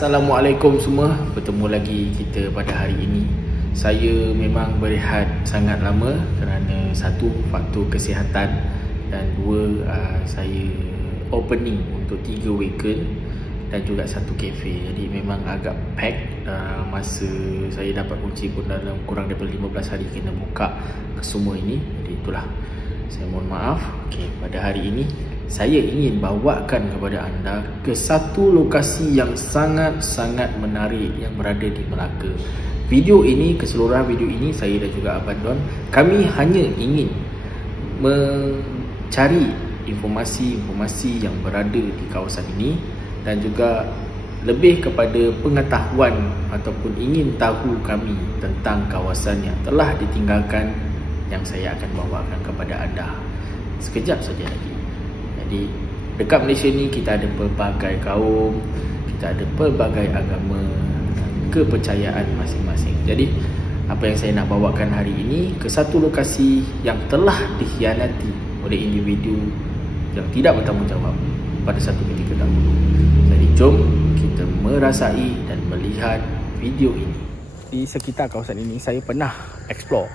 Assalamualaikum semua. Bertemu lagi kita pada hari ini. Saya memang berehat sangat lama kerana satu, faktor kesihatan, dan dua, saya opening untuk 3 weekend dan juga satu kafe. Jadi memang agak pack. Masa saya dapat kunci pun dalam kurang daripada 15 hari kena buka ke semua ini. Jadi itulah, saya mohon maaf. Okey, pada hari ini saya ingin bawakan kepada anda ke satu lokasi yang sangat-sangat menarik yang berada di Melaka. Keseluruhan video ini saya dan juga Abang Don, kami hanya ingin mencari informasi-informasi yang berada di kawasan ini dan juga lebih kepada pengetahuan ataupun ingin tahu kami tentang kawasan yang telah ditinggalkan yang saya akan bawakan kepada anda sekejap saja lagi. Jadi dekat Malaysia ni kita ada pelbagai kaum, kita ada pelbagai agama, kepercayaan masing-masing. Jadi apa yang saya nak bawakan hari ini ke satu lokasi yang telah dikhianati oleh individu yang tidak bertanggungjawab pada satu ketika dahulu. Jadi jom kita merasai dan melihat video ini. Di sekitar kawasan ini saya pernah explore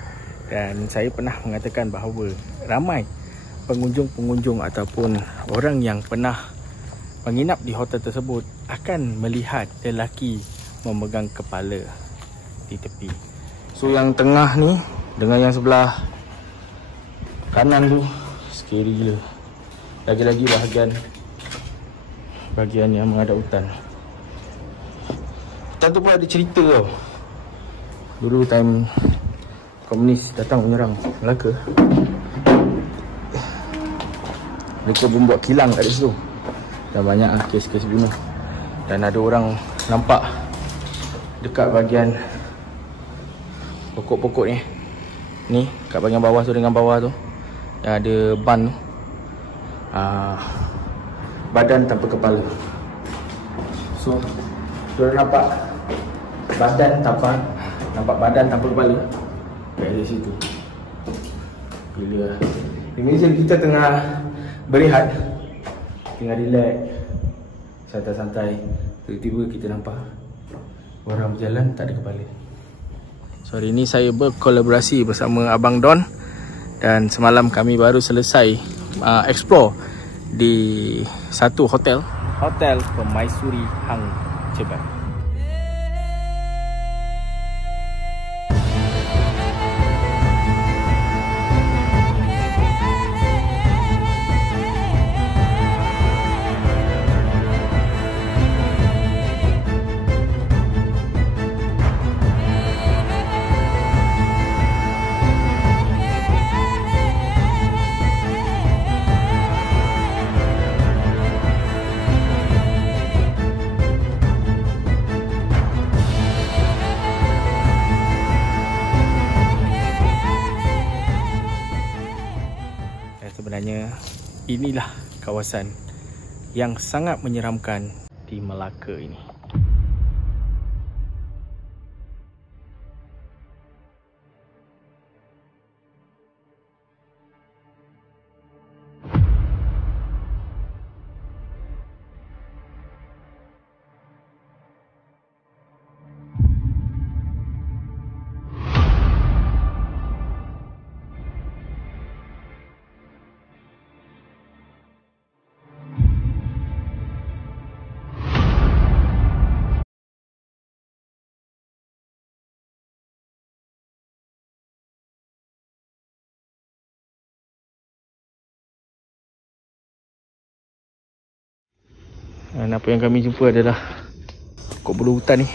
dan saya pernah mengatakan bahawa ramai pengunjung-pengunjung ataupun orang yang pernah menginap di hotel tersebut akan melihat lelaki memegang kepala di tepi. So yang tengah ni dengan yang sebelah kanan tu scary gila. Lagi-lagi bahagian yang menghadap hutan. Hutan tu pun ada cerita tau. Dulu time komunis datang menyerang Melaka, mereka pun buat kilang kat situ dan banyak kes-kes bunuh. Dan ada orang nampak dekat bahagian pokok-pokok ni kat bahagian bawah tu dengan bawah tu yang ada ban tu, badan tanpa kepala. So diorang nampak badan tanpa kepala kat situ. Gila. Imagine kita tengah berehat, tengah relax, santai-santai, tiba-tiba kita nampak orang berjalan tak ada kepala. So hari ini saya berkolaborasi bersama Abang Don dan semalam kami baru selesai explore di satu hotel Permaisuri Hang Jebat. Sebenarnya inilah kawasan yang sangat menyeramkan di Melaka ini. Dan apa yang kami jumpa adalah pokok bulu hutan ni.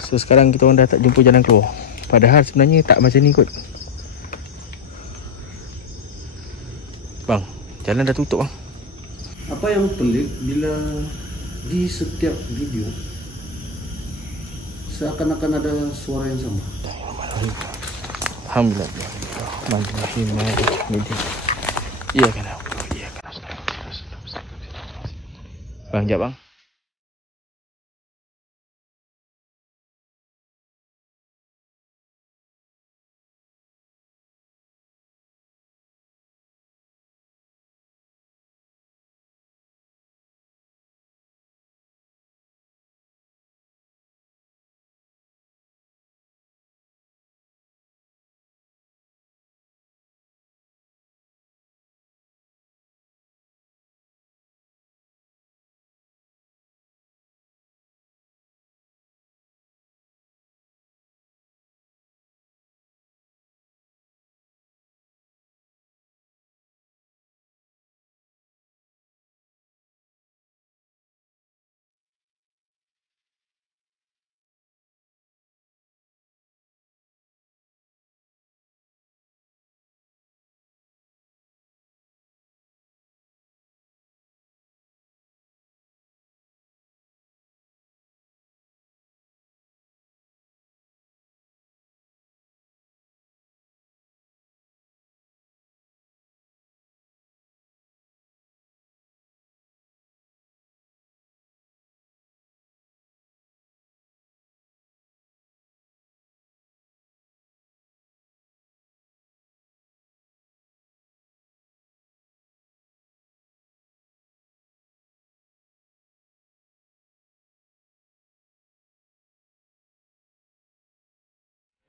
So sekarang kita orang dah tak jumpa jalan keluar. Padahal sebenarnya tak macam ni kot. Bang, jalan dah tutup bang. Apa yang pelik bila di setiap video seakan-akan ada suara yang sama. Alhamdulillah. Iya kan. Bang, jap bang.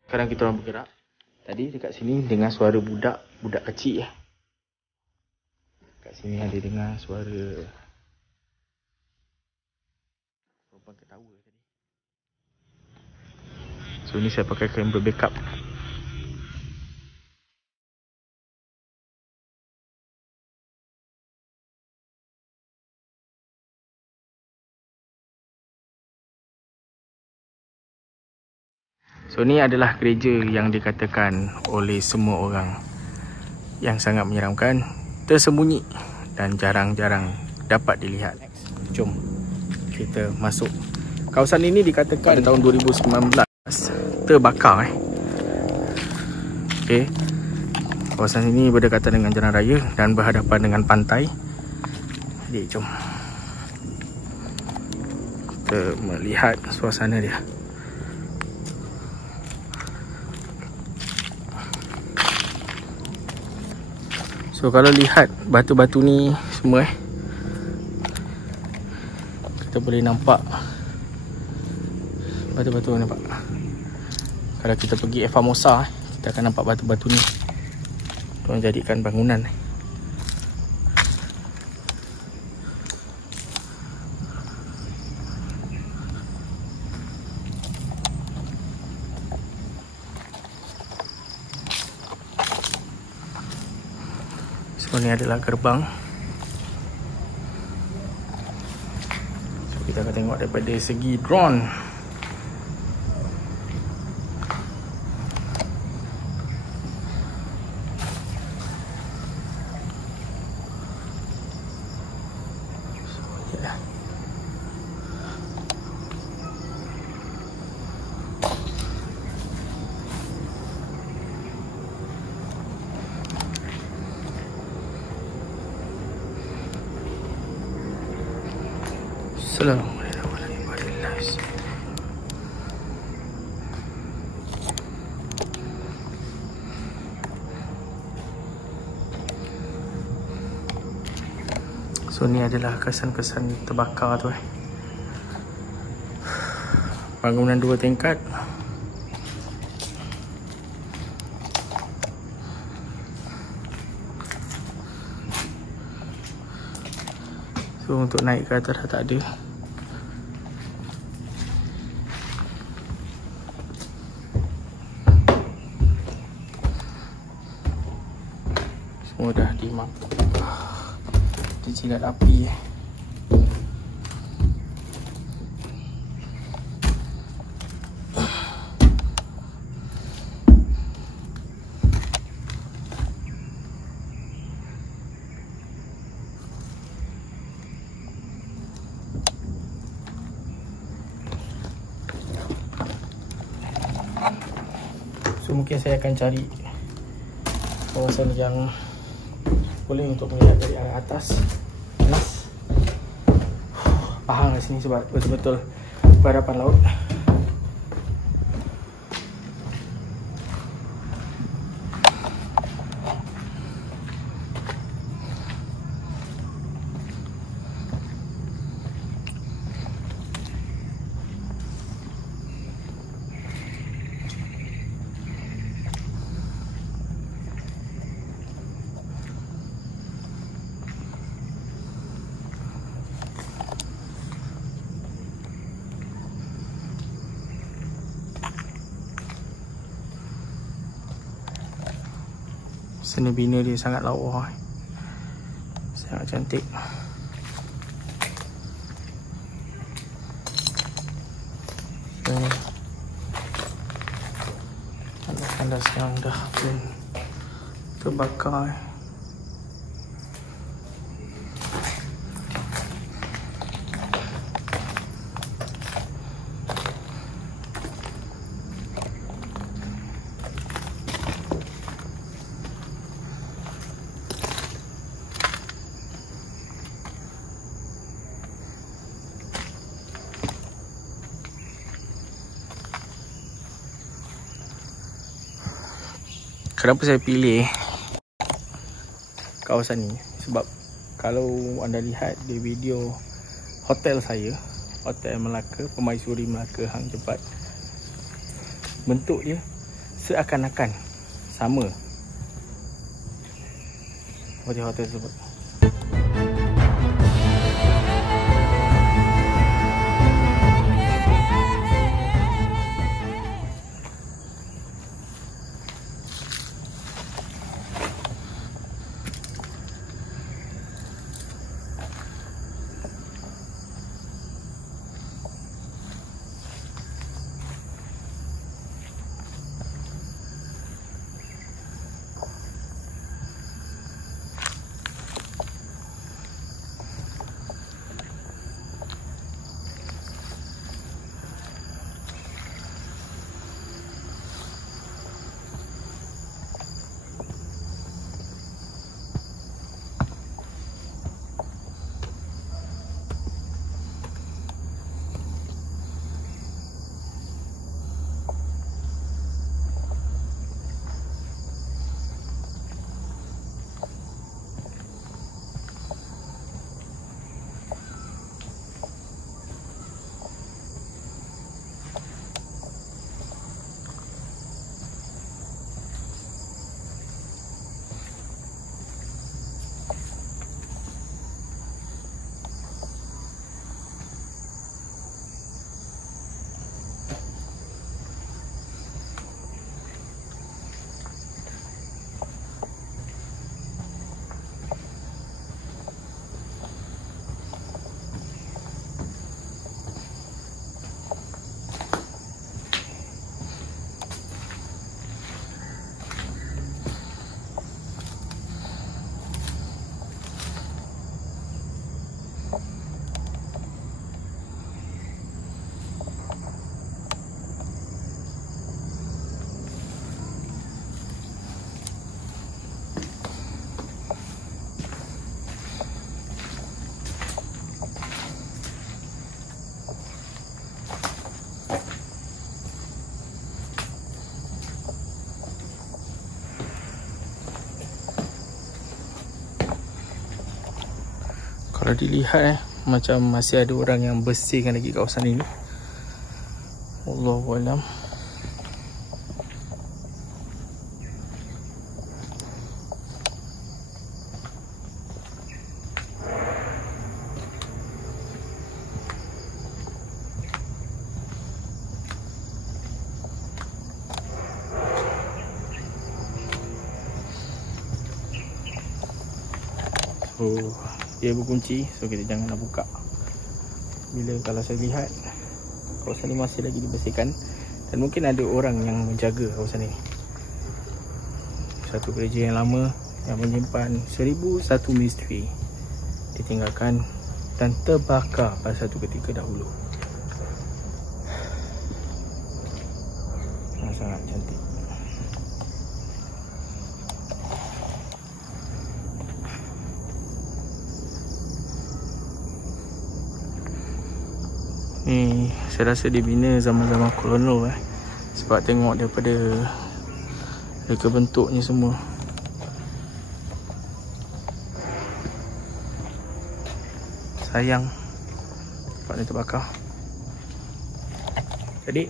Sekarang kita orang bergerak. Tadi dekat sini dengar suara budak kecil . Kat sini ada dengar suara perempuan ketawa tadi. So ni saya pakai kamera backup. So ni adalah gereja yang dikatakan oleh semua orang yang sangat menyeramkan, tersembunyi dan jarang-jarang dapat dilihat. Jom kita masuk. Kawasan ini dikatakan pada tahun 2019 terbakar. Okey. Kawasan ini berdekatan dengan jalan raya dan berhadapan dengan pantai. Jadi jom kita melihat suasana dia. So kalau lihat batu-batu ni semua kita boleh nampak batu-batu, nampak. Kalau kita pergi Formosa, kita akan nampak batu-batu ni. Diorang jadikan bangunan. So ni adalah gerbang. So kita akan tengok daripada segi drone. Assalamualaikum. So ni adalah kesan-kesan terbakar tu . Bangunan 2 tingkat. So untuk naik ke atas dah tak ada. Semua dah dijilat api . So mungkin saya akan cari kawasan yang boleh untuk melihat dari arah atas. Panas. Pahang kat sini sebab betul-betul berhadapan laut. Seni bina dia sangat lawa, sangat cantik. Tandas-tandas yang dah pun terbakar. Kenapa saya pilih kawasan ni? Sebab kalau anda lihat di video hotel saya, Hotel Melaka, Permaisuri Melaka Hang Jebat, bentuk dia seakan-akan sama hotel-hotel tersebut. Kalau dilihat macam masih ada orang yang bersihkan lagi kawasan ini. Allahualam. Dia berkunci, so kita janganlah buka. Bila kalau saya lihat kawasan ini masih lagi dibersihkan dan mungkin ada orang yang menjaga kawasan ini. Satu gereja yang lama yang menyimpan 1001 misteri ditinggalkan dan terbakar pada satu ketika dahulu. Sangat cantik. Ni saya rasa dibina zaman-zaman kolonial sebab tengok daripada reka bentuknya semua. Sayang tempat ni terbakar. Jadi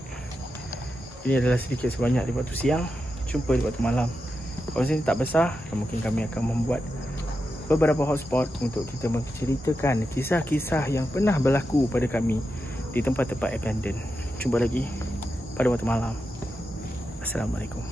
ini adalah sedikit sebanyak di waktu siang. Jumpa di waktu malam. Kawasan ini tak besar dan mungkin kami akan membuat beberapa hotspot untuk kita menceritakan kisah-kisah yang pernah berlaku pada kami di tempat-tempat abandoned. Jumpa lagi pada waktu malam. Assalamualaikum.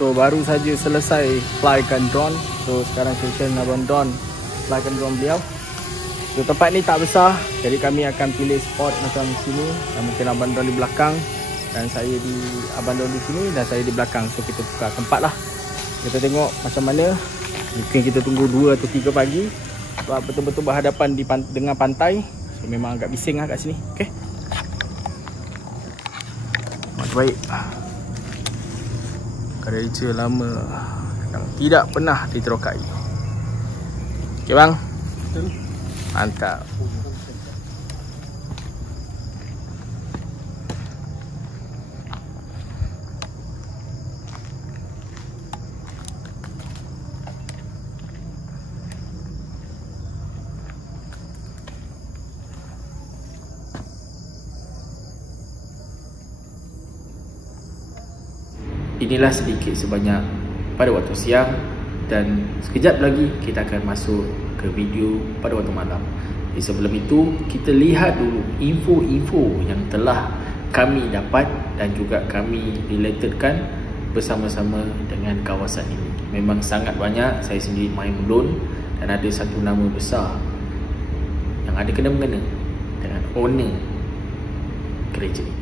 So baru saja selesai flykan drone. So sekarang kita Abang Don flykan drone beliau. So tempat ni tak besar, jadi kami akan pilih spot macam sini dan mungkin Abang Don di belakang dan saya di Abang Don di sini dan saya di belakang. So kita tukar tempat lah. Kita tengok macam mana. Mungkin kita tunggu 2 atau 3 pagi sebab betul-betul berhadapan dengan pantai. So memang agak bising lah kat sini. Okay, baik. Gereja lama yang tidak pernah diterokai. Okay bang? Mantap. inilah sedikit sebanyak pada waktu siang, dan sekejap lagi kita akan masuk ke video pada waktu malam. Jadi sebelum itu, kita lihat dulu info-info yang telah kami dapat dan juga kami relatedkan bersama-sama dengan kawasan ini. Memang sangat banyak, saya sendiri mind blown, dan ada satu nama besar yang ada kena-mengena dengan owner gereja ini.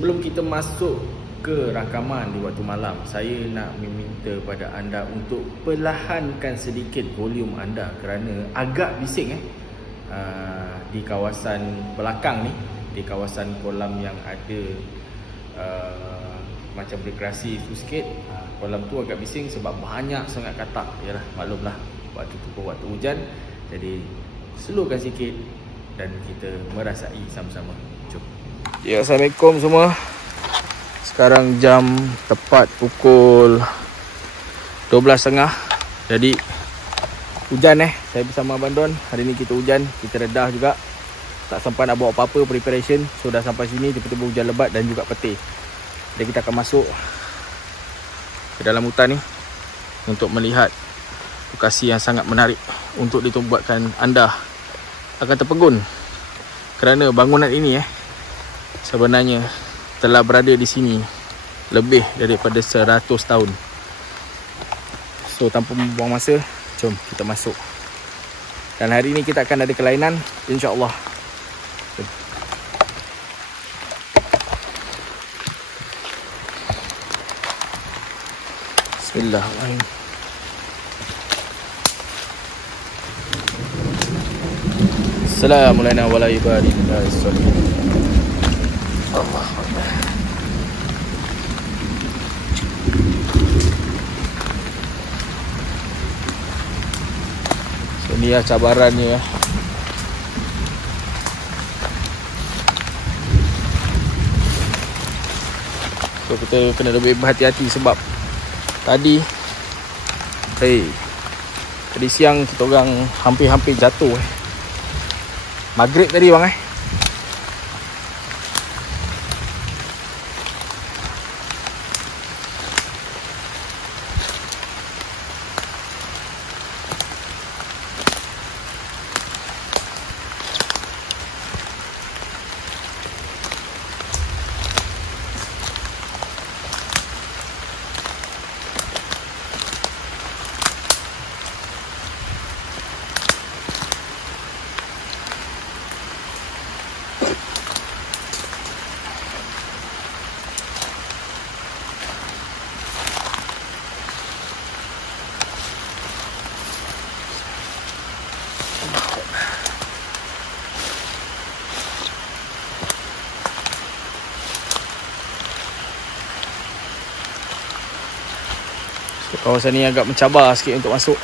sebelum kita masuk ke rakaman di waktu malam, saya nak meminta pada anda untuk perlahankan sedikit volume anda kerana agak bising di kawasan belakang ni, di kawasan kolam yang ada macam rekreasi tu sikit. Kolam tu agak bising sebab banyak sangat katak. Yalah, maklumlah waktu tu pun waktu hujan, jadi slowkan sikit dan kita merasai sama-sama. Jom. Ya, Assalamualaikum semua. Sekarang jam tepat pukul 12.30. Jadi hujan saya bersama Abang Don. Hari ni kita hujan, kita redah juga. Tak sempat nak bawa apa-apa preparation. So dah sampai sini tiba-tiba hujan lebat dan juga petir. Jadi kita akan masuk ke dalam hutan ni untuk melihat lokasi yang sangat menarik untuk dibuatkan anda akan terpegun. Kerana bangunan ini sebenarnya telah berada di sini lebih daripada 100 tahun. So tanpa membuang masa, jom kita masuk. Dan hari ini kita akan ada kelainan, insya-Allah. Bismillahirrahmanirrahim. Assalamualaikum warahmatullahi wabarakatuh. Allah Akbar. So ni cabarannya So kita kena lebih berhati-hati sebab tadi siang kita orang hampir-hampir jatuh maghrib tadi bang Kawasan ni agak mencabar sikit untuk masuk.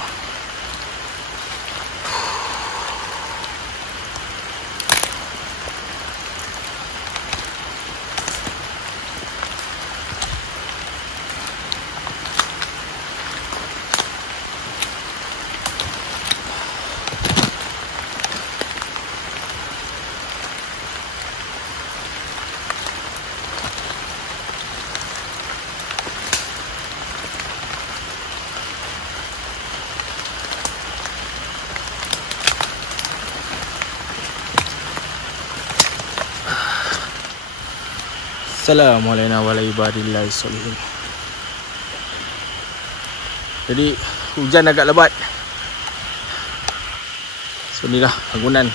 Assalamualaikum warahmatullahi wabarakatuh. Jadi hujan agak lebat. So inilah bangunan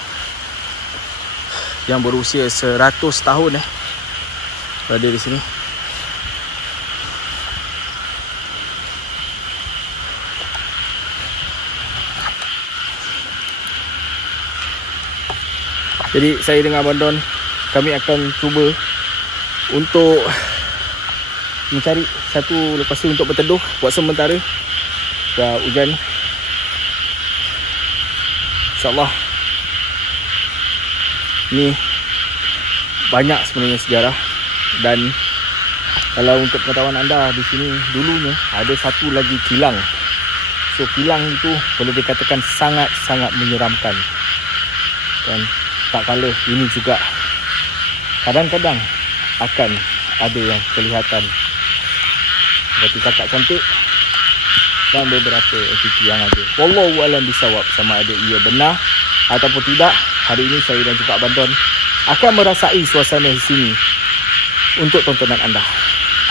yang berusia 100 tahun berada di sini. Jadi saya dengan Abang Don, kami akan cuba untuk mencari satu lokasi untuk berteduh buat sementara hujan. InsyaAllah ni banyak sebenarnya sejarah. Dan kalau untuk pengetahuan anda, di sini dulunya ada satu lagi kilang. So kilang itu boleh dikatakan sangat-sangat menyeramkan. Dan tak kalah ini juga kadang-kadang akan ada yang kelihatan seperti kakak cantik dan beberapa entiti yang ada. Wallahu a'lam bisawab, sama ada ia benar ataupun tidak. Hari ini saya dan juga Abang Don akan merasai suasana di sini untuk tontonan anda.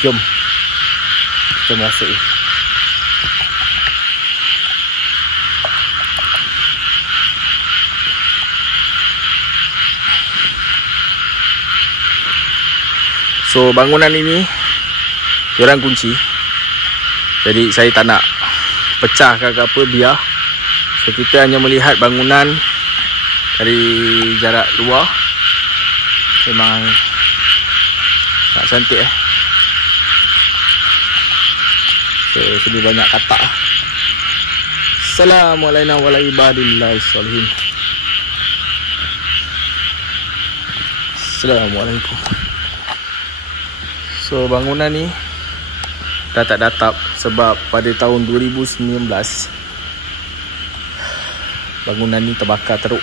Jom kita merasai. So bangunan ini diorang kunci. Jadi saya tak nak pecahkan ke apa, biar. So kita hanya melihat bangunan dari jarak luar. Memang tak cantik So sini banyak katak. Assalamualaikum warahmatullahi wabarakatuh. Assalamualaikum. So bangunan ni dah tak datap sebab pada tahun 2019 bangunan ni terbakar teruk.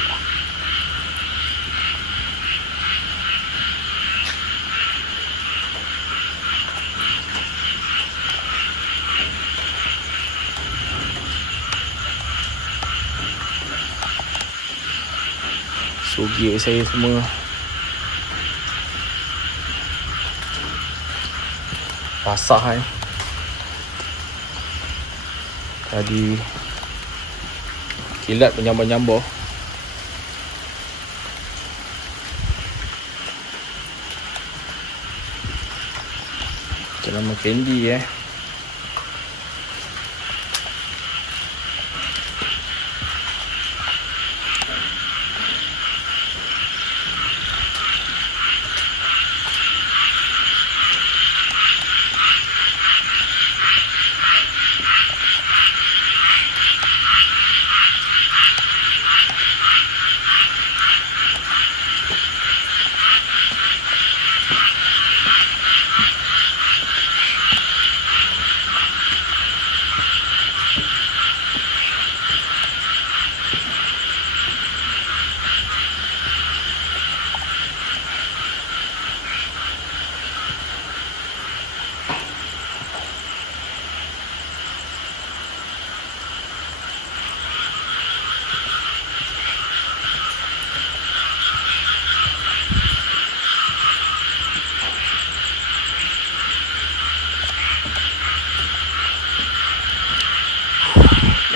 So gear saya semua basah Tadi kilat menyambar-nyambar. Macam nama candy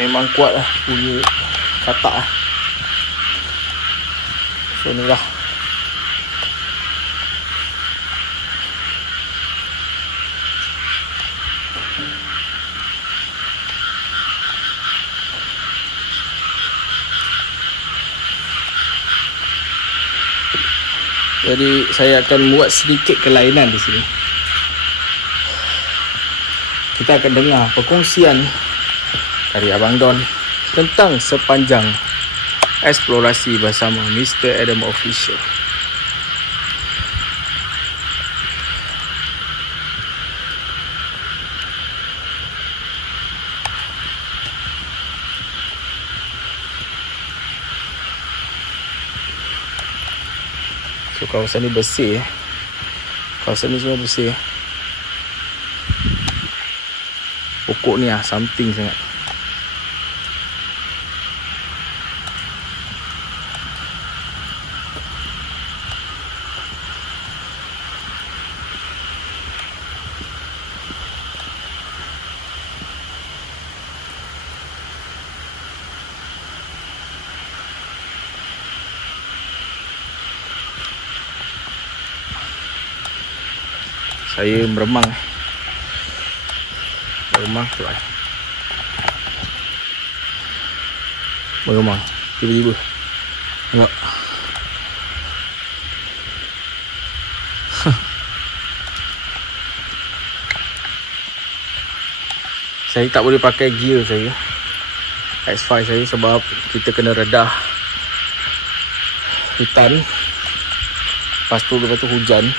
Memang kuat lah bunyi katak So ni lah. Jadi saya akan buat sedikit kelainan di sini. Kita akan dengar perkongsian dari Abang Don tentang sepanjang eksplorasi bersama Mr. Adam Official. So kawasan ni bersih Kawasan ni semua bersih Pokok ni something sangat. Saya meremang tu meremang tiba-tiba tengok saya tak boleh pakai gear saya X5 saya sebab kita kena redah hutan, lepas tu hujan.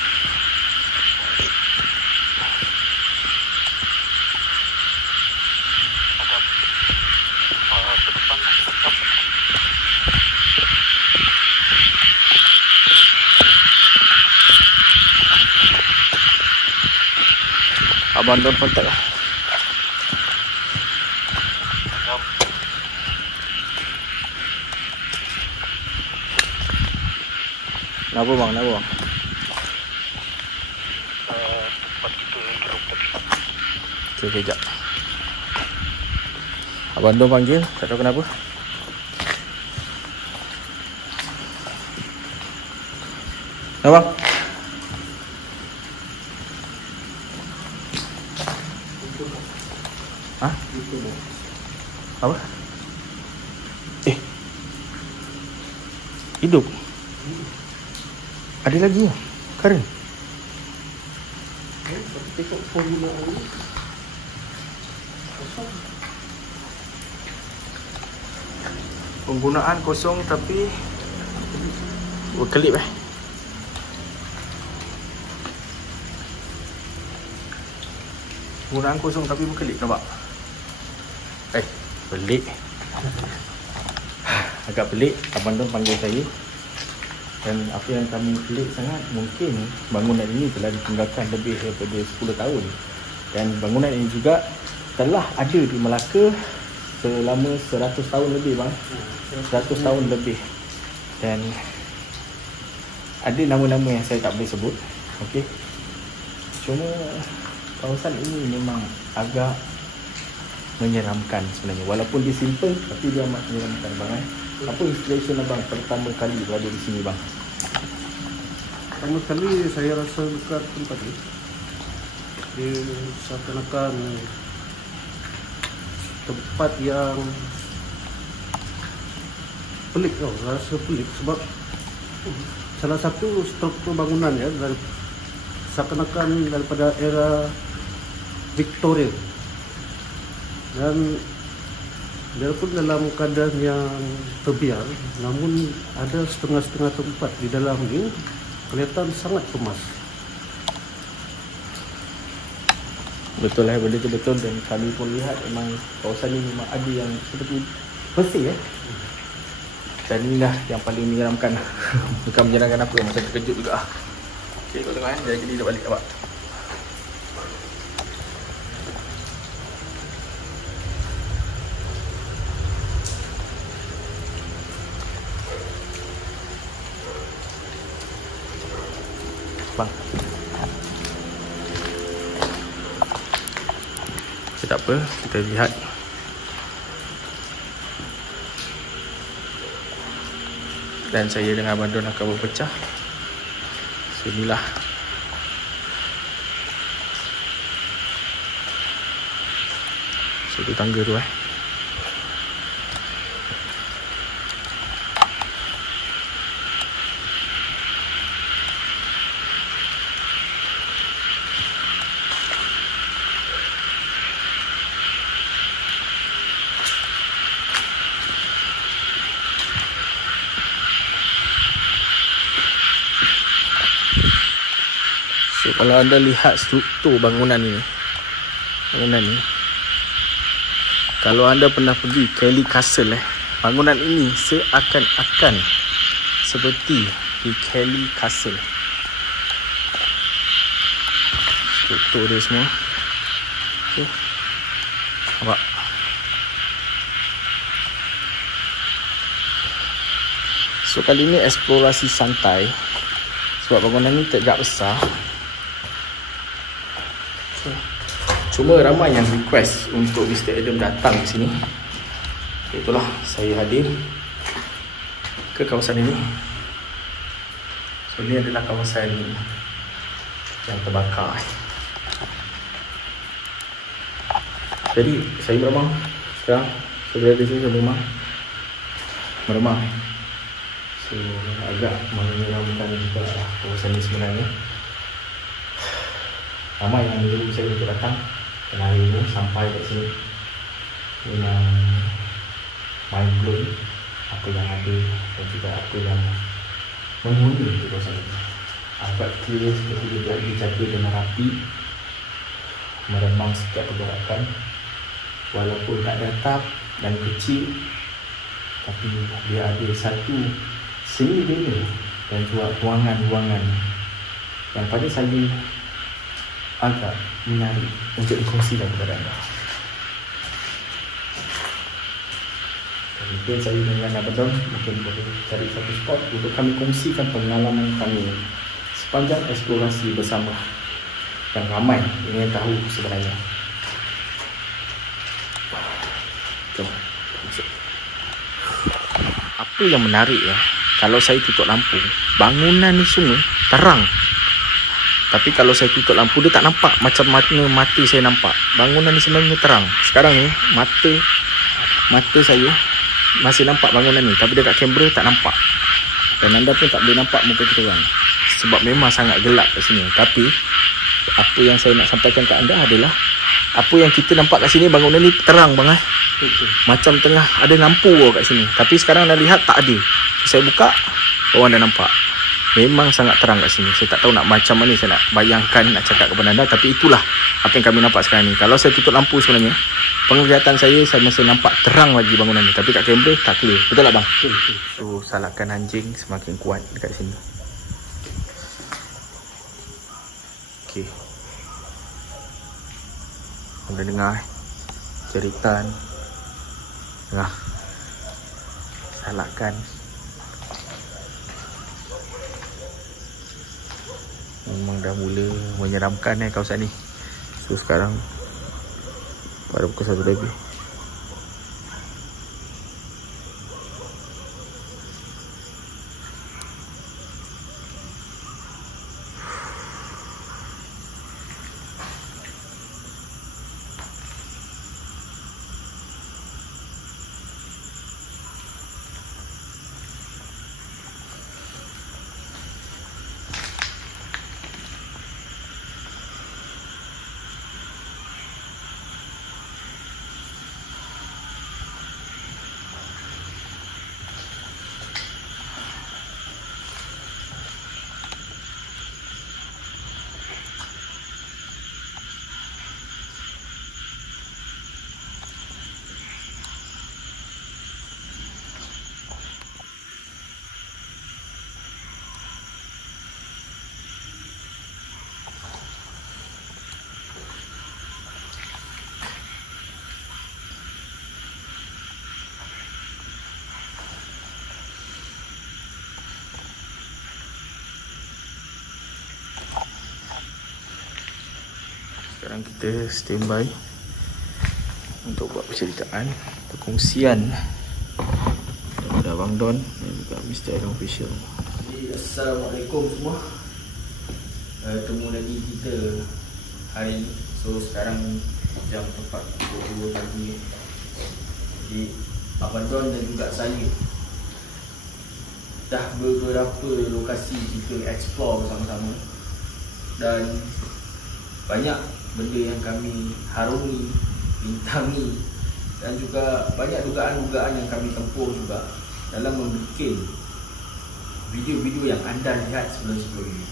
Abang Don kontak lah. Kenapa bang? Okay, kejap. Abang Don panggil, tak tahu kenapa. Abang? Apa? Hidup. Ada lagi ya? Karen. Tengok penggunaan ni. Penggunaan kosong tapi berkelip Penggunaan kosong tapi berkelip, nampak? Pelik. Agak pelik. Abang Don panggil saya. Dan apa yang kami pelik sangat, mungkin bangunan ini telah ditinggalkan lebih daripada 10 tahun. Dan bangunan ini juga telah ada di Melaka selama 100 tahun lebih, bang. 100 tahun lebih. Dan ada nama-nama yang saya tak boleh sebut. Okey. Cuma kawasan ini memang agak menyeramkan sebenarnya. Walaupun dia simple tapi dia amat menyeramkan, bang. Apa inspiration abang pertama kali berada di sini, bang? Pertama kali saya rasa dekat tempat ni, dia seakan-akan tempat yang pelik tau, rasa pelik sebab salah satu struktur bangunan ya dari seakan-akan daripada era Victoria, dan biarpun dalam keadaan yang terbiar, namun ada setengah-setengah tempat di dalam ni kelihatan sangat kemas. Betul lah, benda tu betul. Dan kami pun lihat memang kawasan ni memang ada yang seperti bersih Dan inilah yang paling menyeramkan. Bukan menyeramkan apa, macam terkejut juga. Okay, kau tengok jadi dah balik, nampak? Bang, okay, tak apa, kita lihat. Dan saya dengan Abang Don akan berpecah. So inilah satu tangga tu So kalau anda lihat struktur bangunan ni, kalau anda pernah pergi Kelly Castle bangunan ini seakan-akan seperti di Kelly Castle. Struktur dia semua. Okay. Nampak? So kali ni eksplorasi santai sebab bangunan ni tegak besar. Cuma ramai yang request untuk Mr. Adam datang ke sini. Itulah saya hadir ke kawasan ini. So ini adalah kawasan yang terbakar. Jadi saya meremang sekarang. Saya berada di sini, saya meremang. So agak menyeramkan juga kawasan ini sebenarnya. Ramai yang menunggu saya untuk datang. Dan hari ini sampai kat sini memang mind blowing apa yang ada dan juga apa yang menghuni di kawasan ini. Agak clear seperti dia dijaga dengan rapi, meremang setiap pergerakan walaupun tak ada atap dan kecil, tapi dia ada satu seni bina dan juga ruangan-ruangan yang pada saya agak menarik untuk dikongsikan kepada anda. Mungkin saya dengan Abang Don mungkin boleh cari satu spot untuk kami kongsikan pengalaman kami sepanjang eksplorasi bersama yang ramai ingin tahu sebenarnya. Jom. Apa yang menarik kalau saya tutup lampu, bangunan ni semua terang. Tapi kalau saya tutup lampu, dia tak nampak macam mana mata saya nampak. Bangunan ni sebenarnya terang. Sekarang ni, mata saya masih nampak bangunan ni, tapi dekat kamera tak nampak. Dan anda pun tak boleh nampak muka kita orang, sebab memang sangat gelap kat sini. Tapi apa yang saya nak sampaikan kat anda adalah apa yang kita nampak kat sini, bangunan ni terang bang. Macam tengah ada lampu kat sini. Tapi sekarang anda lihat tak ada. Saya buka, orang dah nampak. Memang sangat terang kat sini. Saya tak tahu nak macam mana saya nak bayangkan, nak cakap kepada anda. Tapi itulah apa yang kami nampak sekarang ni. Kalau saya tutup lampu sebenarnya, penglihatan saya masih nampak terang lagi bangunan ni. Tapi kat kamera tak clear. Betul tak bang? Betul. So salahkan anjing semakin kuat dekat sini. Okey, anda dengar jeritan. Dengar. Salahkan. Memang dah mula menyeramkan kawasan ni. So sekarang pada pukul 1 lebih. Sekarang kita standby untuk buat perceritaan, perkongsian daripada Abang Don dan juga Mr. Adam Official. Assalamualaikum semua. Ketemu lagi kita hari ni. So sekarang jam tepat pukul 2 pagi. Jadi Abang Don dan juga saya dah beberapa lokasi kita explore bersama-sama, dan banyak benda yang kami harungi, bintangi, dan juga banyak dugaan-dugaan yang kami tempuh juga dalam membuat video-video yang anda lihat sebelum-sebelum ini.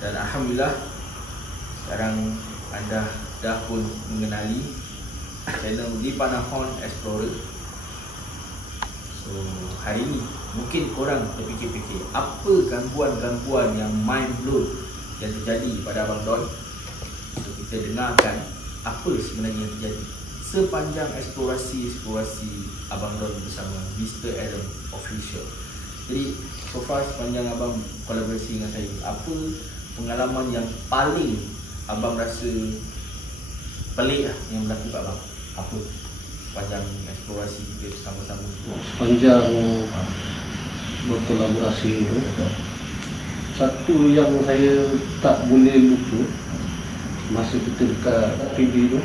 Dan Alhamdulillah sekarang anda dah pun mengenali channel Lipanahon Explorer. So hari ini mungkin korang terfikir-fikir apa gangguan-gangguan yang mind blown yang terjadi pada Abang Don. So kita dengarkan apa sebenarnya yang terjadi sepanjang eksplorasi Abang Don bersama Mr. Adam Official. Jadi so far sepanjang abang kolaborasi dengan saya, apa pengalaman yang paling abang rasa pelik lah yang berlaku kat abang? Apa sepanjang eksplorasi kita bersama-sama? Sepanjang berkolaborasi itu, satu yang saya tak boleh lupa masa kita dekat PB tu,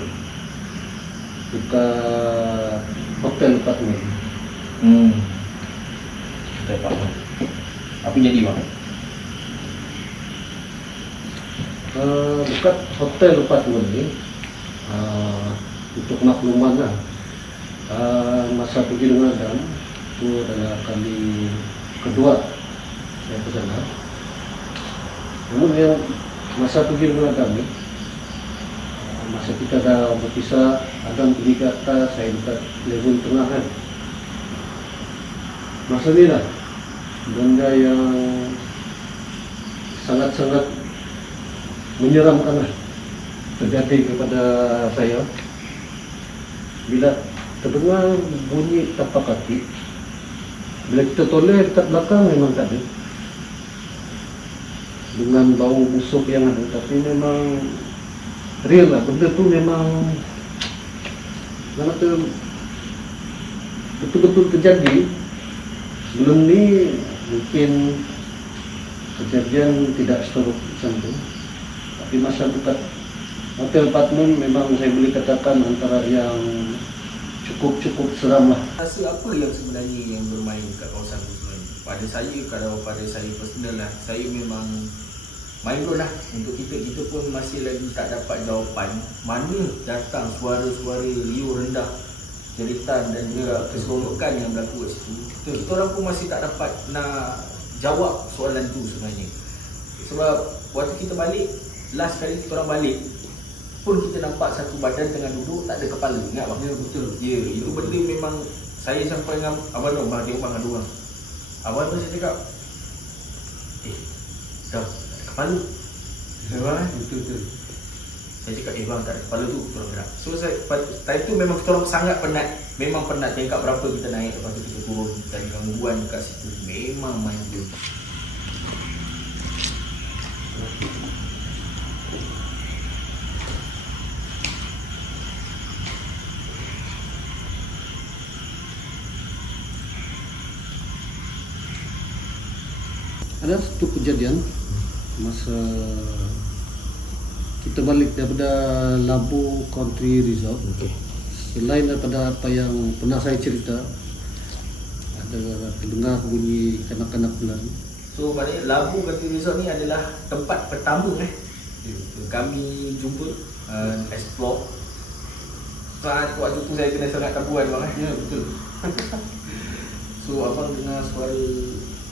dekat hotel apartment. Hotel apartment. Apa yang jadi bang? Dekat hotel apartment ni, untuk makluman lah, masa pergi dengan Adam itu adalah kali kedua saya ke sana. Namun yang masa pergi dengan Adam ni, masa kita dah berpisah, Adam pergi ke atas, saya dekat level tengah kan. Masa ni lah benda yang sangat-sangat menyeramkan lah terjadi kepada saya. Bila terdengar bunyi tapak kaki, bila kita toleh dekat belakang memang tak ada, dengan bau busuk yang ada, tapi memang real lah, benda tu memang betul-betul terjadi. Sebelum ni mungkin kejadian tidak seteruk macam tu, tapi masa dekat hotel apartment memang saya boleh katakan antara yang cukup seram lah. Rasa apa yang sebenarnya yang bermain kat kawasan tu sebenarnya? Pada saya, kalau pada saya personal lah, saya memang main drone lah. Untuk kita pun masih lagi tak dapat jawapan mana datang suara-suara liur rendah, jeritan dan juga keseronokan yang berlaku kat situ. Kita orang pun masih tak dapat nak jawab soalan tu sebenarnya. Sebab waktu kita balik, last kali kita orang balik pun kita nampak satu badan tengah duduk tak ada kepala. Ingat bang? Ya, betul. Ya, itu benda memang saya sampai dengan abang tu, bang tengok bang ada orang. Abang tu saya cakap, dah tak ada kepala. Bang, betul. Saya cakap, bang tak ada kepala tu, kita orang gerak. So time tu memang kita orang sangat penat. Memang penat, tingkat berapa kita naik, lepas tu kita turun dari gangguan kat situ. Memang main tu. Ada satu kejadian masa kita balik daripada Labu Country Resort. Selain daripada apa yang pernah saya cerita, ada terdengar bunyi kanak-kanak bulan. So maknanya Labu Country Resort ni adalah tempat pertama kami jumpa explore. Saat waktu tu saya kena sangat tabuan bang. Ya, betul. So abang dengar suara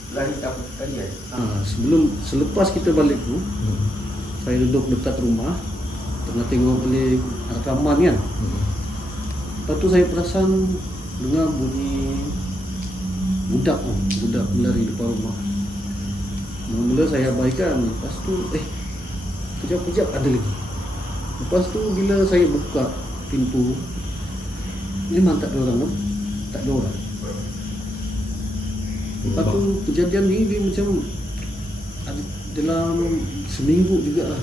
lari hitam tadi kan? Selepas kita balik tu, saya duduk dekat rumah, tengah tengok balik rekaman kan. Lepas tu saya perasan dengar bunyi budak berlari depan rumah. Mula-mula saya abaikan. Lepas tu kejap-kejap ada lagi. Lepas tu bila saya buka pintu, memang tak ada orang. Tak ada orang. Lepas tu kejadian ni dia macam dalam seminggu jugalah.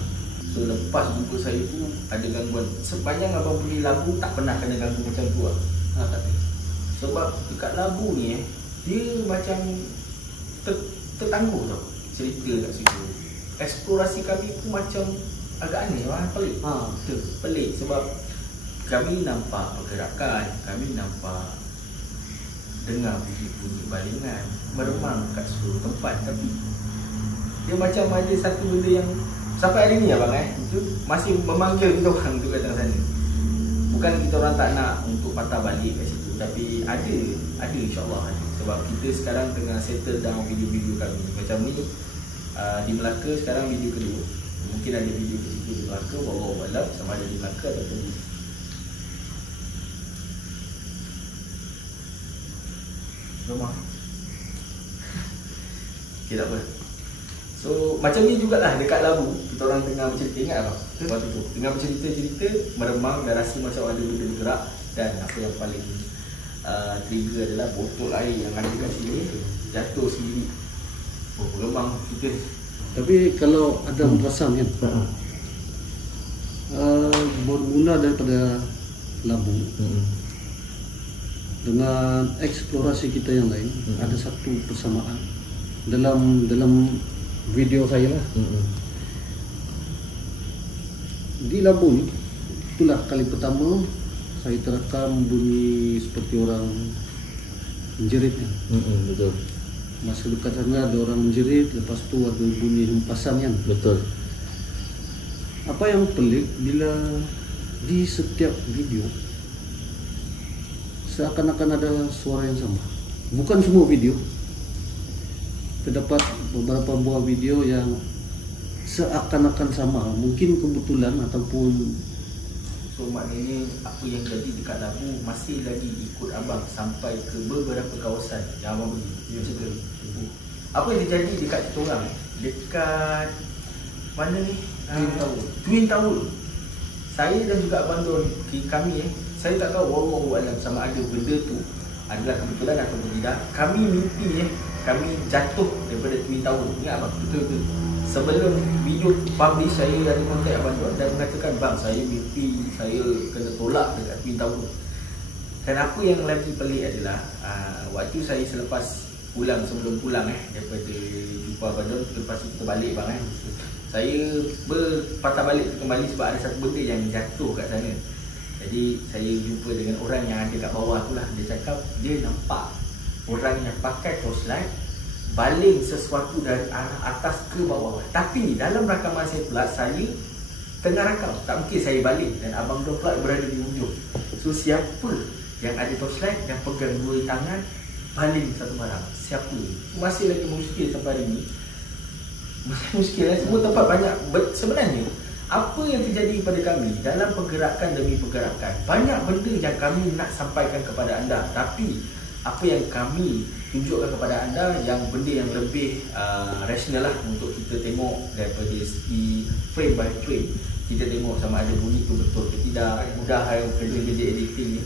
So lepas jumpa saya tu ada gangguan. Sepanjang abang pergi Labu tak pernah kena ganggu macam tu lah. Tak ada. Sebab dekat Labu ni dia macam tertangguh tau cerita kat situ. Eksplorasi kami pun macam agak aneh lah, pelik. Betul, pelik sebab kami nampak pergerakan, kami nampak dengar bunyi balingan meremang kat seluruh tempat, tapi dia macam ada satu benda yang sampai hari ni abang itu masih memanggil kita orang untuk datang sana. Bukan kita orang tak nak untuk patah balik kat situ, tapi ada insyaAllah ada. Sebab kita sekarang tengah settle down video-video kami macam ni. Di Melaka sekarang video kedua, mungkin ada video ketiga di Melaka, wallahu a'lam sama ada di Melaka ataupun di rumah. Okay, tak apa. So macam ni jugalah dekat Labu, kita orang tengah bercerita, ingat tak? Waktu tu tengah bercerita meremang dan rasa macam ada benda bergerak. Dan apa yang paling trigger adalah botol air yang ada kat sini jatuh sendiri. Meremang kita. Tapi kalau ada perasan kan, bermula daripada Labu dengan eksplorasi kita yang lain, ada satu persamaan dalam video saya lah. Di Labu ni, itulah kali pertama saya terekam bunyi seperti orang menjerit kan. Betul. Masa dekat sana ada orang menjerit, lepas tu ada bunyi hempasan kan. Betul. Apa yang pelik bila di setiap video seakan-akan ada suara yang sama. Bukan semua video. Terdapat beberapa buah video yang seakan-akan sama. Mungkin kebetulan ataupun. So maknanya apa yang jadi dekat Labu masih lagi ikut abang sampai ke beberapa kawasan yang abang pergi. Macam tu. Apa yang terjadi dekat kita orang? Dekat mana ni? Twin Tower. Saya dan juga abang Don, kami saya tak tahu wallahu alam sama ada benda tu adalah kebetulan ataupun tidak. Kami mimpi kami jatuh daripada Twin Tower. Ingat abang? Betul. Sebelum video publish, saya ada kontak abang Don dan mengatakan, bang, saya mimpi saya kena tolak dekat Twin Tower. Dan apa yang lagi pelik adalah waktu saya selepas pulang, sebelum pulang daripada jumpa abang Don, lepas itu kita balik bang saya berpatah balik kembali sebab ada satu benda yang jatuh kat sana. Jadi saya jumpa dengan orang yang ada kat bawah tu lah. Dia cakap dia nampak orang yang pakai torchlight baling sesuatu dari arah atas ke bawah. Tapi dalam rakaman saya pula, saya tengah rakam, tak mungkin saya baling, dan Abang Don pula berada di ujung. So siapa yang ada torchlight yang pegang dua tangan baling satu barang? Siapa? Masih lagi muskil sampai hari ni. Masih muskil lah. Semua tempat banyak. Sebenarnya apa yang terjadi pada kami dalam pergerakan demi pergerakan, banyak benda yang kami nak sampaikan kepada anda, tapi apa yang kami tunjukkan kepada anda yang benda yang lebih rasional lah untuk kita tengok daripada segi frame by frame. Kita tengok sama ada bunyi tu betul ke tidak, mudah kerja editing ni.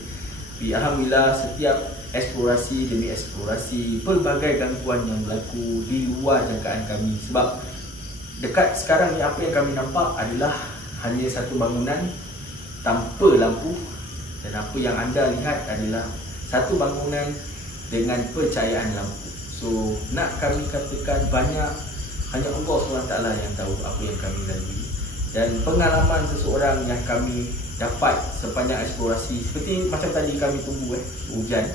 Alhamdulillah, setiap eksplorasi demi eksplorasi, pelbagai gangguan yang berlaku di luar jangkaan kami. Sebab dekat sekarang ni apa yang kami nampak adalah hanya satu bangunan tanpa lampu, dan apa yang anda lihat adalah satu bangunan dengan pencahayaan lampu. So nak kami katakan banyak, hanya Allah SWT yang tahu apa yang kami lalui. Dan pengalaman seseorang yang kami dapat sepanjang eksplorasi, seperti macam tadi kami tunggu hujan,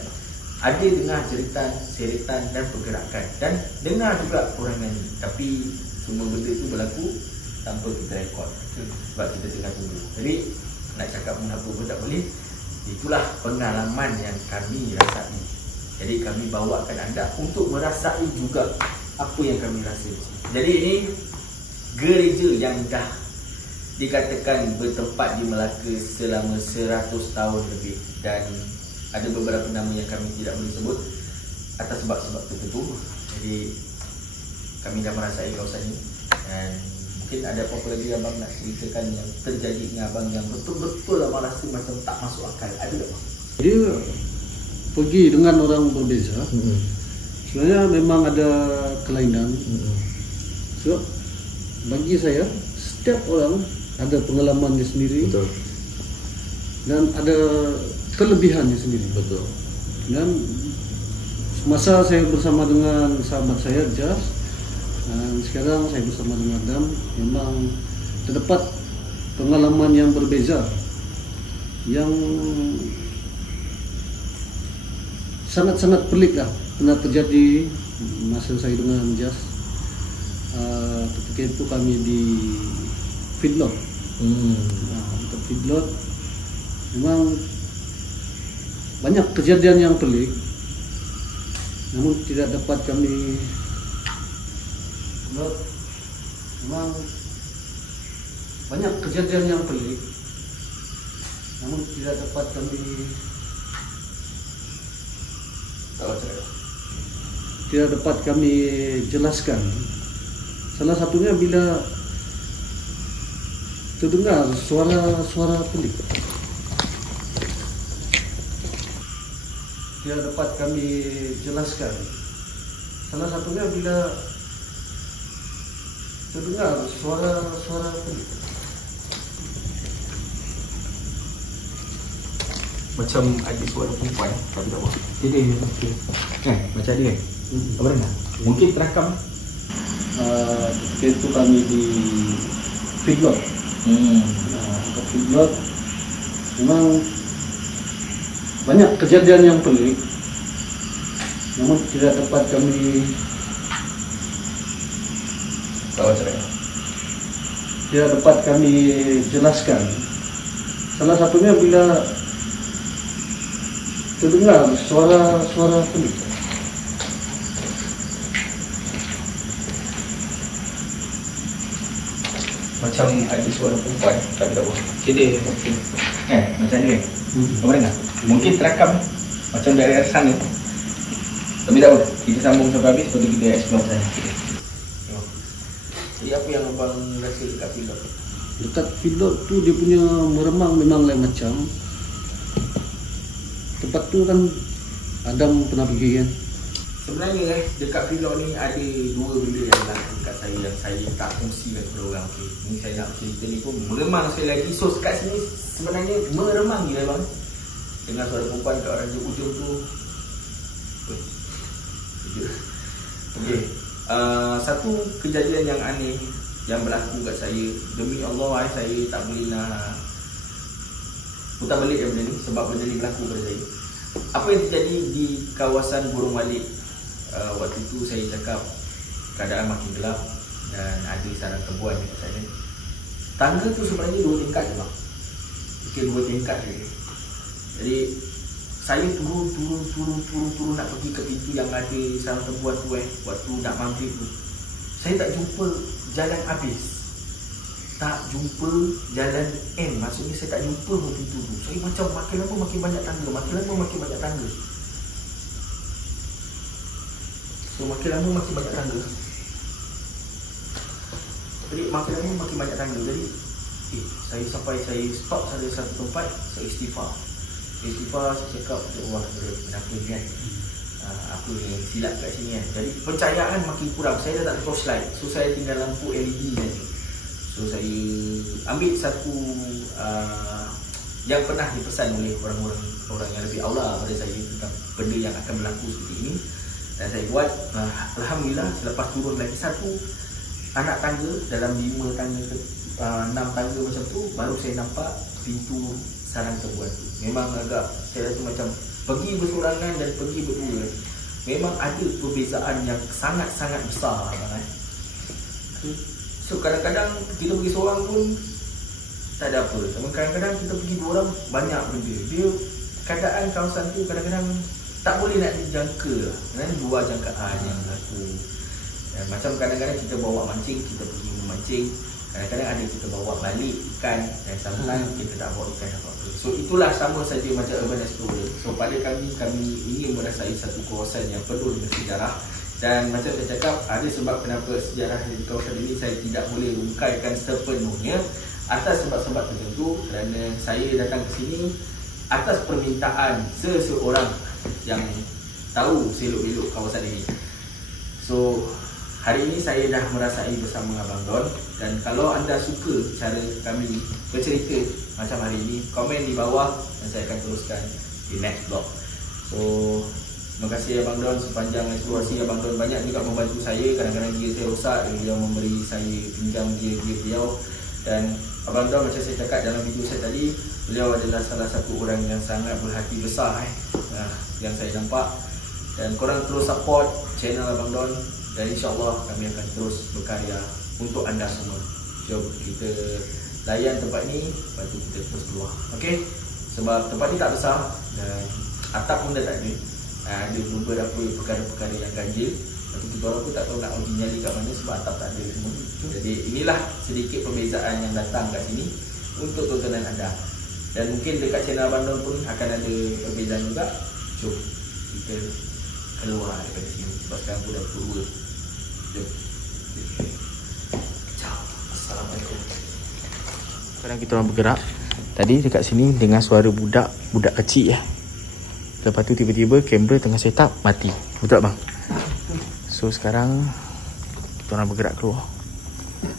ada dengar jeritan, seretan dan pergerakan, dan dengar juga orang nyanyi. Tapi semua benda itu berlaku tanpa kita rekod, sebab kita tengah tunggu. Jadi nak cakap pun apa pun tak boleh. Itulah pengalaman yang kami rasai. Jadi kami bawakan anda untuk merasai juga apa yang kami rasa. Jadi ini gereja yang dah dikatakan bertempat di Melaka selama 100 tahun lebih, dan ada beberapa nama yang kami tidak boleh sebut atas sebab-sebab tertentu. Jadi kami dah merasai kawasan ini, dan mungkin ada apa-apa lagi abang nak ceritakan yang terjadi dengan abang yang betul-betul abang rasa macam tak masuk akal? Ada tak bang? Dia pergi dengan orang berbeza. Sebenarnya memang ada kelainan. Sebab bagi saya, setiap orang ada pengalamannya sendiri. Betul. Dan ada kelebihannya sendiri. Betul. Dan masa saya bersama dengan sahabat saya Jas, dan sekarang saya bersama dengan Adam, memang terdapat pengalaman yang berbeza yang sangat-sangat pelik lah pernah terjadi masa saya dengan Jas. Ketika itu kami di feedlot. Untuk feedlot memang banyak kejadian yang pelik, namun tidak dapat kami memang banyak kejadian yang pelik, namun tidak dapat kami jelaskan. Salah satunya bila terdengar suara pelik, tidak dapat kami jelaskan. Salah satunya bila terdengar suara pelik. Macam ada suara perempuan, tapi tak apa. Dia macam ada kan? Apa dengar? Mungkin terakam. Ketika itu kami di feedlot. Untuk feedlot memang banyak kejadian yang pelik, namun tidak dapat kami jelaskan. Salah satunya bila terdengar suara pelik. Macam ada suara perempuan, tapi tak apa. Dia macam ni kan? Apa dengar? Mungkin terakam macam dari sana. Tapi tak apa, kita sambung sampai habis, lepas tu kita explore sana. Jadi apa yang abang rasa dekat feedlot? Dekat feedlot tu dia punya meremang memang lain macam. Tempat tu kan Adam pernah pergi kan? Sebenarnya dekat feedlot ni ada dua benda yang berlaku dekat saya yang saya tak kongsikan kepada orang. Ni saya nak cerita ni pun meremang sekali lagi. So kat sini sebenarnya meremang gila bang. Dengar suara perempuan kat orang ujung tu. Okay. Satu kejadian yang aneh yang berlaku kat saya, demi Allah saya tak boleh nak putar balik benda ni sebab benda ni berlaku pada saya. Apa yang terjadi di kawasan Burung Walid, waktu itu saya cakap keadaan makin gelap dan ada sarang tebuan dekat sana. Tangga tu sebenarnya 2 tingkat je bang. Mungkin 2 tingkat je. Jadi saya turun nak pergi ke pintu yang ada sarang tebuan tu waktu nak maghrib tu. Saya tak jumpa jalan habis. Tak jumpa jalan M. Maksudnya saya tak jumpa pintu tu. Saya macam makin lama makin banyak tangga. Makin lama makin banyak tangga. So makin lama makin banyak tangga. Jadi makin lama makin banyak tangga. Jadi saya sampai saya stop pada satu tempat. Saya istighfar. Saya cakap, wah kenapa ni kan, apa yang silap kat sini kan. Jadi pencahayaan makin kurang. Saya dah tak ada torchlight. So saya tinggal lampu LED saja. So saya ambil satu yang pernah dipesan oleh orang yang lebih aula pada saya tentang benda yang akan berlaku seperti ini. Dan saya buat, alhamdulillah selepas turun lagi satu anak tangga dalam 5 tangga ke 6 tangga macam tu, baru saya nampak pintu sarang tebuan tu. Memang agak saya rasa macam pergi bersorangan dan pergi berdua, memang ada perbezaan yang sangat-sangat besar kan. So kadang-kadang kita pergi seorang pun tak ada apa. Kadang-kadang kita pergi 2 orang, banyak benda. Dia keadaan kawasan tu kadang-kadang tak boleh nak dijangka. Kadang-kadang 2 jangkaan yang berlaku. Macam kadang-kadang kita bawa mancing, kita pergi memancing. Kadang-kadang ada kita bawa balik ikan, dan sometimes kita tak bawa ikan apa-apa. So itulah sama saja macam urban explorer. So pada kami ingin merasai satu kawasan yang penuh dengan sejarah. Dan macam saya cakap, ada sebab kenapa sejarah di kawasan ini saya tidak boleh ungkaikan sepenuhnya atas sebab-sebab tertentu. Kerana saya datang ke sini atas permintaan seseorang yang tahu selok-belok kawasan ini. So hari ini saya dah merasai bersama Abang Don. Dan kalau anda suka cara kami bercerita macam hari ini, komen di bawah dan saya akan teruskan di next vlog. So terima kasih Abang Don sepanjang eksplorasi. Abang Don banyak juga membantu saya. Kadang-kadang gear saya rosak, beliau memberi saya pinjam gear beliau. Dan Abang Don macam saya cakap dalam video saya tadi, beliau adalah salah satu orang yang sangat berhati besar yang saya nampak. Dan korang terus support channel Abang Don. Dan insyaAllah kami akan terus berkarya untuk anda semua. Jom kita layan tempat ni, lepas tu kita terus keluar. Okay? Sebab tempat ni tak besar dan atap pun dah tak ada. Ada beberapa perkara-perkara yang ganjil. Lepas tu kita orang pun tak tahu nak uji nyali kat mana sebab atap tak ada semua. Jadi inilah sedikit perbezaan yang datang kat sini untuk tontonan anda. Dan mungkin dekat channel Abang Don pun akan ada perbezaan juga. Jom kita keluar daripada sini sebab sekarang pun dah pukul 2. Jom. Ciao. Assalamualaikum. Sekarang kita orang bergerak. Tadi dekat sini dengar suara budak kecil Lepas tu tiba-tiba kamera tengah set up, mati. Betul tak bang? So sekarang kita orang bergerak keluar.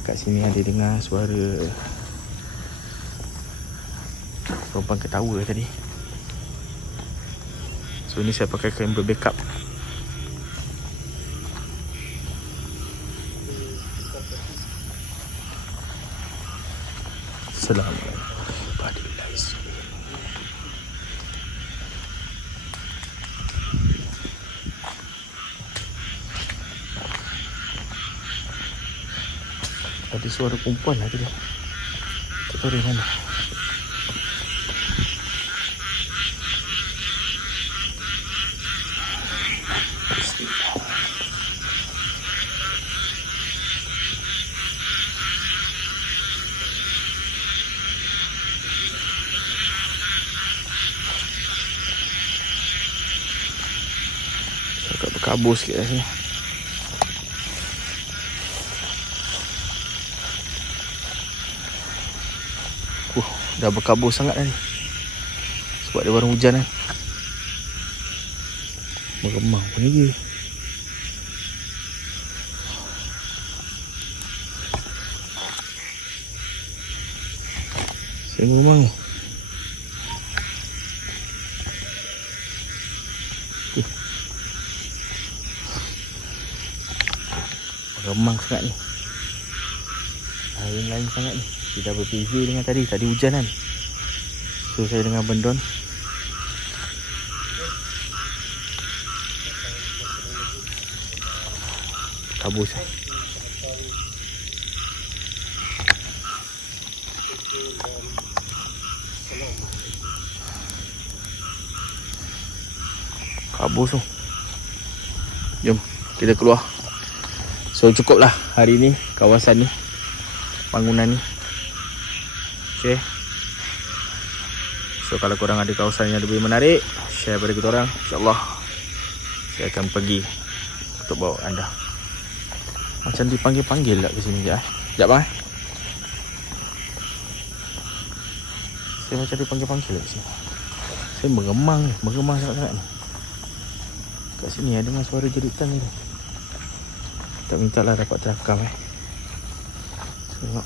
Kat sini ada dengar suara perempuan ketawa tadi. So ni saya pakai kamera backup. Assalamualaikum. Ada suara perempuan lah tadi. Tak tahu dari mana. Agak berkabur sikit lah sini. Dah berkabur sangat dah ni. Sebab dia baru hujan kan. Meremang pun lagi. Saya memang meremang sangat ni. Lain-lain sangat ni. Tidak berbeza dengan tadi. Tadi hujan kan. So saya dengan Bendon kabus. Kabus tu. Jom kita keluar. So cukuplah hari ni kawasan ni, bangunan ni. Okay. So kalau korang ada kawasan yang lebih menarik, share pada kita orang. InsyaAllah saya akan pergi untuk bawa anda. Macam dipanggil-panggil tak ke sini sekejap. Sekejap bang. Saya macam dipanggil-panggil tak ke sini. Saya meremang sangat-sangat ni. Kat sini ada dengan suara jeritan ni. Tak minta lah dapat terakam Tengok.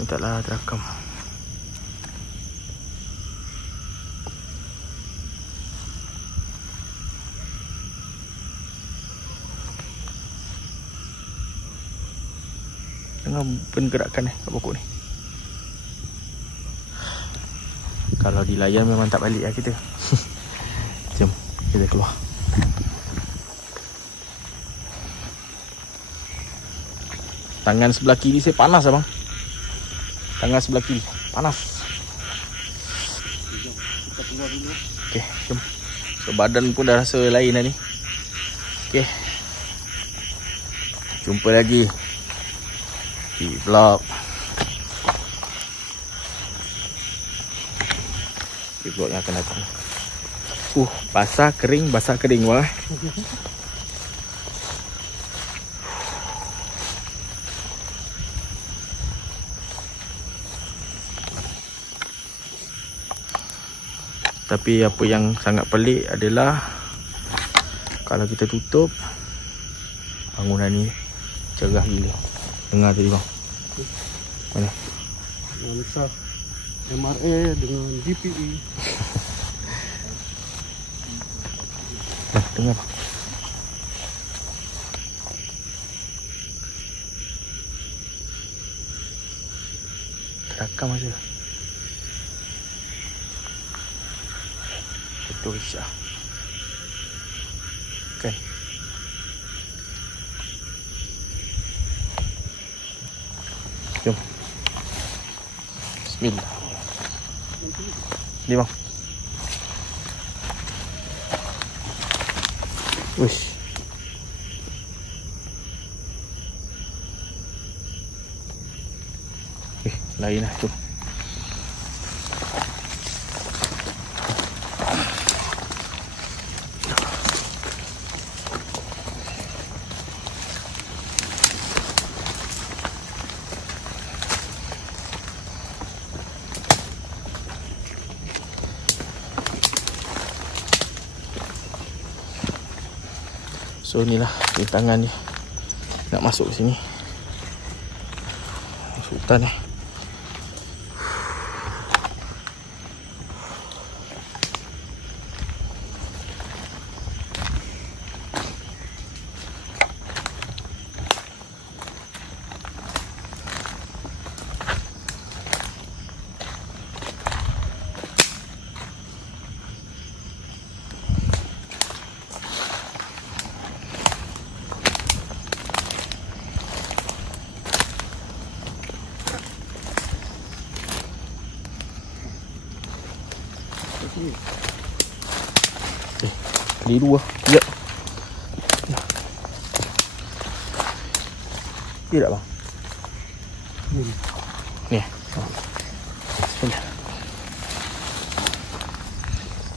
Minta lah terakam. Tengah pergerakan kat pokok ni. Kalau dilayan memang tak balik lah kita. Jom kita keluar. Tangan sebelah kiri saya panas abang. Tangan sebelah kiri panas. Okay, jom. So badan pun dah rasa lain dah ni. Okay, jumpa lagi di vlog. Di vlog yang akan datang. Basah kering bang. Tapi apa yang sangat pelik adalah kalau kita tutup, bangunan ni cerah gila. Dengar tadi bang. Mana? Yang MRA dengan GPE. Nah, dengar bang. Terakam aja. Betul Syah. Kan. Jom. Bismillah. Ni bang. Wish. Lain lah tu. So inilah rintangan dia nak masuk ke sini. Masuk hutan keliru lah. Ya. Tidak bang. Ni. Bismillah.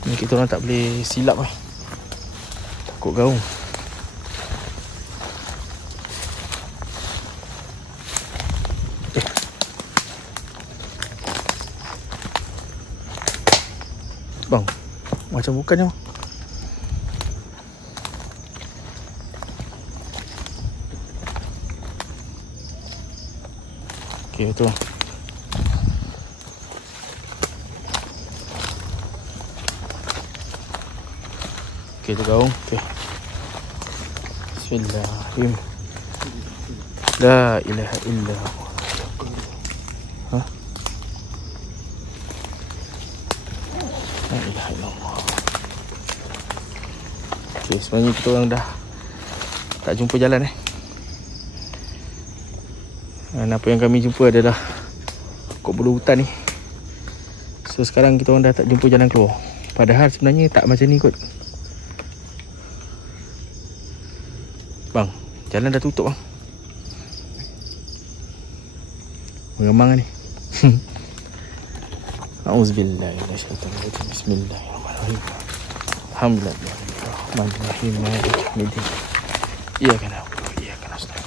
Ni kita orang tak boleh silap lah. Takut gaung. Bang, macam bukannya. Okey, betul. Okey, tu gaung. Okey. Bismillahirrahmanirrahim. La ilaha illallah. Ha? La ilaha illallah. Okay, sebenarnya kita orang dah tak jumpa jalan Dan apa yang kami jumpa adalah kok bulu hutan ni. So sekarang kita orang dah tak jumpa jalan keluar. Padahal sebenarnya tak macam ni kot. Bang, jalan dah tutup bang. Mengemang ni. Auzubillahi minasyaitanir rajim. Bismillahirrahmanirrahim. Alhamdulillahirrahmanirrahim. Maliki yaumiddin. Iyyaka na'budu wa iyyaka nasta'in.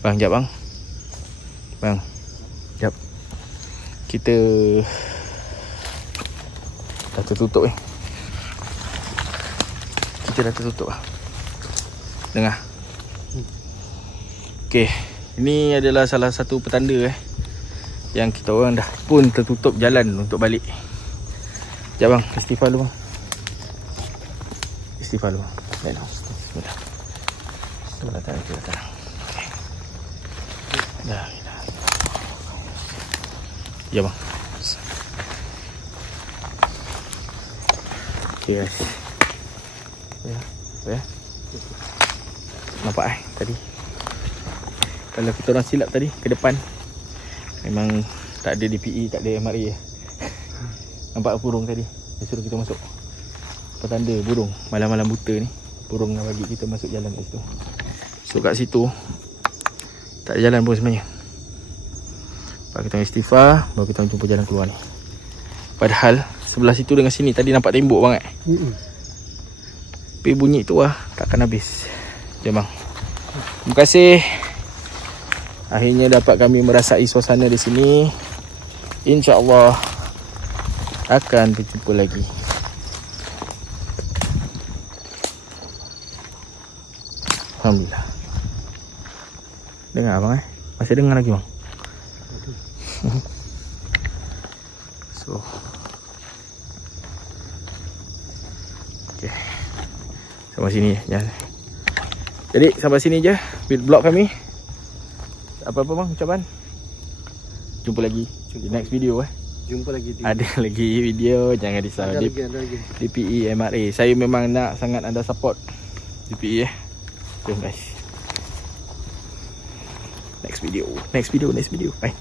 Bang, jap bang. Bang. Jap. Kita dah tertutup ni. Kita dah tertutup lah. Dengar. Okey, ini adalah salah satu petanda yang kita orang dah pun tertutup jalan untuk balik. Sekejap bang, istighfar dulu bang. Istighfar dulu bang. Baiklah. Bismillah. Sebelah tangan kita tangan. Okey. Dah. Ya bang. Okey guys. Ya. Nampak tadi. Kalau kita orang silap tadi ke depan memang tak ada DPE, tak ada MRA. Nampak burung tadi. Dia suruh kita masuk. Petanda burung malam-malam buta ni. Burung nak bagi kita masuk jalan kat situ. So kat situ tak ada jalan pun sebenarnya. Lepas kita istighfar, baru kita jumpa jalan keluar ni. Padahal sebelah situ dengan sini tadi nampak tembok banget. Tapi bunyi tu takkan habis. Jom bang. Terima kasih. Akhirnya dapat kami merasai suasana di sini. InsyaAllah akan berjumpa lagi. Alhamdulillah. Dengar abang Masih dengar lagi bang? So okay. Sampai sini jalan. Jadi sampai sini je vlog kami. Apa-apa bang ucapan? Jumpa lagi di next video Jumpa lagi Ada lagi video. Jangan risau. Ada lagi. DPE MRA. Saya memang nak sangat anda support DPE Jom guys. Next video. Bye.